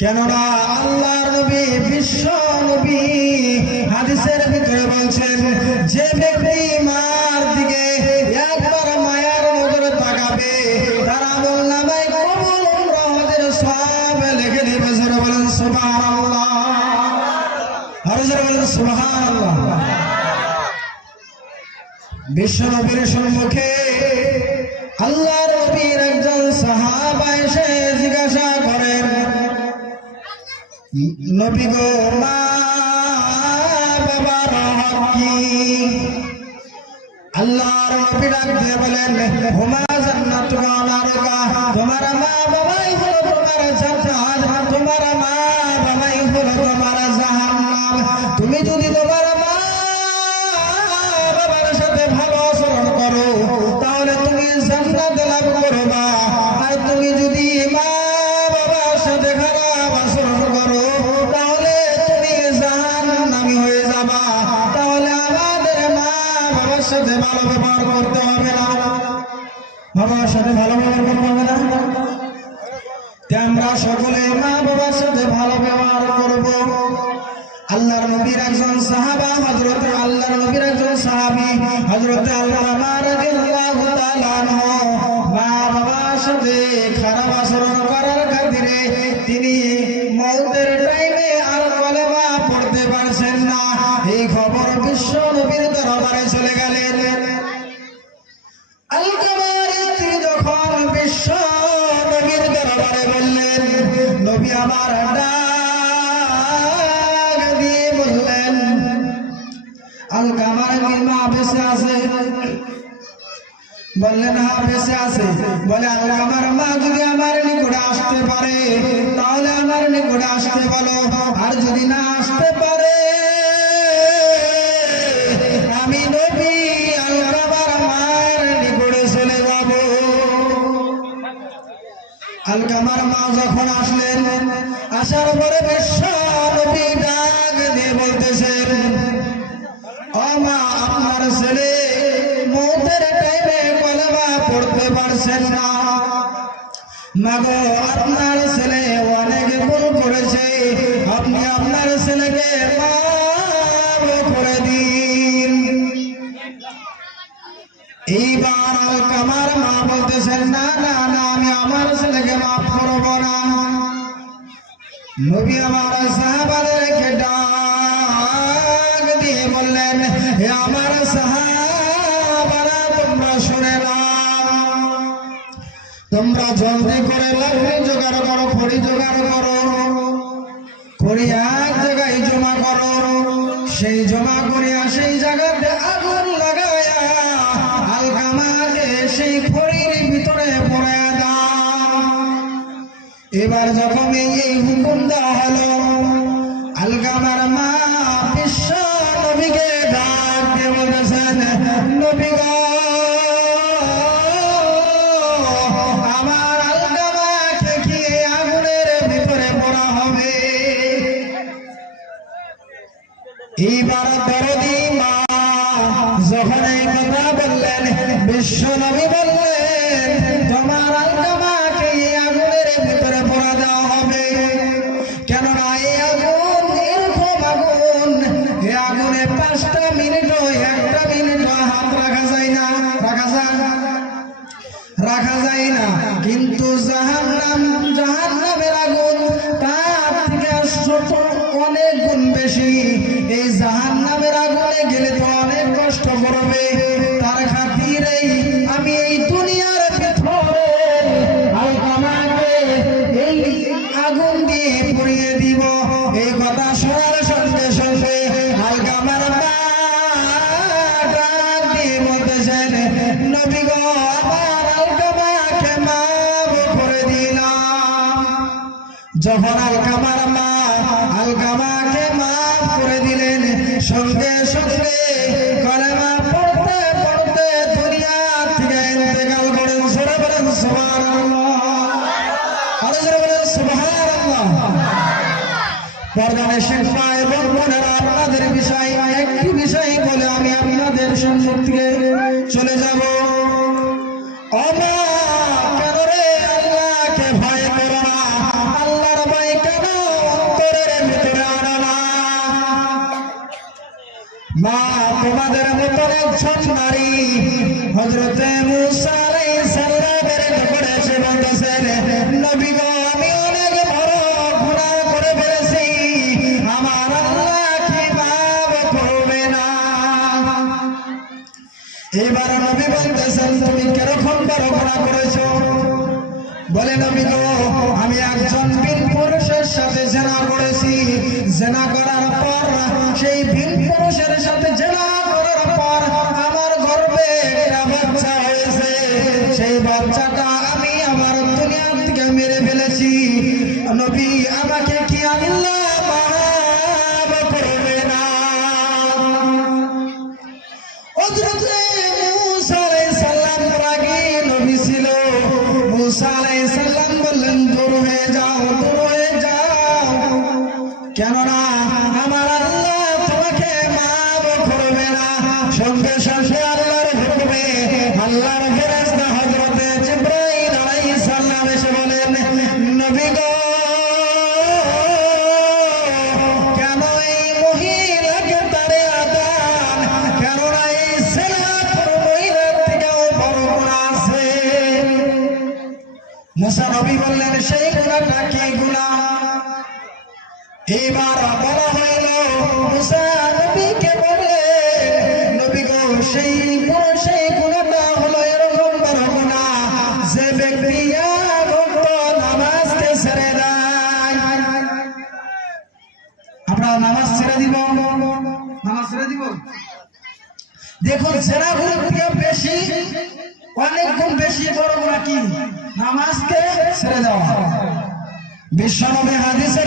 কেননা আল্লাহর নবী বিশ্ব নবী হাদিসের ভিতরে বলছেন, যে ব্যক্তি মার দিকে একবার মায়ার নজরে তাকাবে তার আমলনামায় কবুল উমরা হজের সওয়াব লিখে নেবে। জোরে বলেন সুবহানাল্লাহ, আর জোরে বলেন সুবহানাল্লাহ। বিশ্ব নবীর সম্মুখে আল্লাহর নবীর একজন সাহাবা এসে জিজ্ঞাসা করেন, নবী গো, মা বাবার হক কি? আল্লাহর নবী ডাক দিয়ে বলেন, হুমা জান্নাতুকা ওয়া নারুকা, তোমার মা বাবাই হলো তোমার জান্নাত, তোমার মা বাবাই হলো তোমার জাহান্নাম। তুমি যদি তোমার মা বাবার সাথে ভালো আচরণ করো তাহলে তুমি জান্নাত লাভ করবা, আর তুমি যদি মা বাবার সাথে খারাপ আচরণ করো তাহলে তুমি জাহান্নামী হয়ে যাবা। তাহলে আমাদের মা বাবার সাথে ভালো ব্যবহার করতে হবে না, বাবার সাথে ভালো ব্যবহার করতে হবে না। আমরা সকলে মা বাবার সাথে ভালো ব্যবহার করব। আল্লাহর নবীর একজন সাহাবা, হযরত আল্লাহর নবীর একজন সাহাবী হযরত আল্লামা রাদিয়াল্লাহু তাআলা আনহু মা বাবার সাথে খারাপ আচরণ করার খাতিরে তিনি মওতের টাইমে আর কলেমা পড়তে পারছেন না। এই খবর বিশ্ব নবীর দরবারে চলে গেলেন। আলকামার স্ত্রী যখন বিশ্ব নবীর দরবারে বললেন, নবী আমার ডাক দিয়ে বললেন, আলকামার কি মা বেঁচে আছে? বললেন, হ্যাঁ বেঁচে আছে। বলে, আলকামার মা যদি আমার নিকটে আসতে পারে তাহলে আমার নিকটে আসতে বলো, আর যদি না আসতে পারে আমি নবী আলকামার মার নিকটে চলে যাব। আলকামার মা যখন আসলেন, আসার পরে বিশ্ব নবী ডাক দিয়ে বলতেছেন, ও মা, আপনার ছেলে মওতের টাইমে কলেমা পড়তে পারছেন না। মাগো, আপনার ছেলে অনেক ভুল করেছে, আপনি আপনার ছেলেকে মাফ করে দিন। এইবার আলকামার মা বলতেছেন, না না না, আমি আমার ছেলেকে মাফ করব না। নবী আমার সাহাবাদেরকে ডাক দিয়ে বললেন, হে আমার সাহাবারা, তোমরা শুনে নাও, তোমরা জলদি করে লাকড়ি জোগাড় করো, খড়ি জোগাড় করো, খড়ি এক জায়গায় জমা করো, সেই জমা করিয়া সেই জায়গাতে আগুন লাগাইয়া আলকামাকে সেই খড়ির ভিতরে পড়ে দাও। এবার যখন এই হুকুম দেওয়া হলো, আলকামার মা বিশ্ব নবীকে ডাক দিয়ে বলেছেন, নবী গো, আমার আলকামাকে কি আগুনের ভিতরে পড়া হবে? এইবার দরদি মা যখন এই কথা বললেন, বিশ্ব নবী বললেন, তোমার আলকামাকে এই আগুনের ভিতরে পড়া দেওয়া হবে। কেননা এই আগুন এরকম আগুন, এই আগুনে 5টা মিনিটও 1টা মিনিটও হাত রাখা যায় না, রাখা যায় না। কিন্তু জাহান্নামের আগুন তার থেকে অনেক গুণ বেশি। এই জাহান্নামের আগুনে গেলে তো অনেক কষ্ট করবে, তার খাতিরেই আমি এই দুনিয়ার ভিতরে আলকামাকে এই আগুন দিয়ে পুড়িয়ে দিব। এই কথা শোনার সঙ্গে সঙ্গে আলকামার মা ডাক দিয়ে বলতেছেন, নবী গো, আমার আলকামাকে মাফ করে দিলাম। যখন আলকামার মা আলকামাকে মাফ করে দিলেন, সঙ্গে সঙ্গে কলেমা পড়তে পড়তে দুনিয়া থেকে ইন্তেকাল করেন। জোরে বলেন সুবহানাল্লাহ, আরো জোরে বলেন সুবহানাল্লাহ। পর্দানে শিক্ষা এবং বোনেরা, আপনাদের বিষয় একটি বিষয় বলে আমি আপনাদের সম্মুখ থেকে চলে যাব। কেন রে আল্লাহকে ভয় করো না, আল্লাহর ভয় কেন মা তোমাদের মতন একজন নারী হযরতে মুসা আলাইহিস সালামের নিকটে এসে বলতেছেন, নবী গো, আমি অনেক বড় গুনাহ করে ফেলেছি, আমার আল্লাহ কি মাফ করবে না? এবার নবী বলতেছেন, তুমি কিরকম বড় গুনাহ করেছো? বলে, নবী গো, আমি একজন বীর পুরুষের সাথে জিনা করেছি। জিনা করার পর সেই বীর পুরুষের সাথে জিনা করার পর আমার গর্ভে একটা বাচ্চা হয়েছে। সেই বাচ্চাটা আমি আমার দুনিয়া থেকে মেরে ফেলেছি। নবী, আমাকে কি আল্লাহ মাফ করবে না? হযরতে মুসা আলাইহিস সালাম রাগী নবী ছিল। মুসা আলাইহিস সালাম বললেন, দূর হয়ে যাও, দূর হয়ে যাও, কেননা আমার আল্লাহ তোমাকে মাফ করবে না। সঙ্গে সঙ্গে আল্লাহর হুকুমে আল্লাহর ফেরেশতা হযরতে জিবরাইল আলাইহিস সালাম এসে বলেন, নবী গো, কেন এই মহিলাকে তাড়ে আদান? কেননা এই সেনাপুর মহিলার থেকেও বড় গুনাহ আছে। মুসা নবী বললেন, সেই গুনাহটা কি গুনাহ? এবার বলা হইল, মুসা নবীকে বলে, নবী গো, সেই গুনাহটা হলো এরকম বড় গুনাহ, যে ব্যক্তি নামাজকে ছেড়ে দেয়। আমরা নামাজ ছেড়ে দিব, নামাজ ছেড়ে দিব। দেখুন, জেনা গুনার থেকে বেশি, অনেক গুণ বেশি বড় গুনাহ কি? নামাজকে ছেড়ে দেওয়া। বিশ্বনবী হাদিসে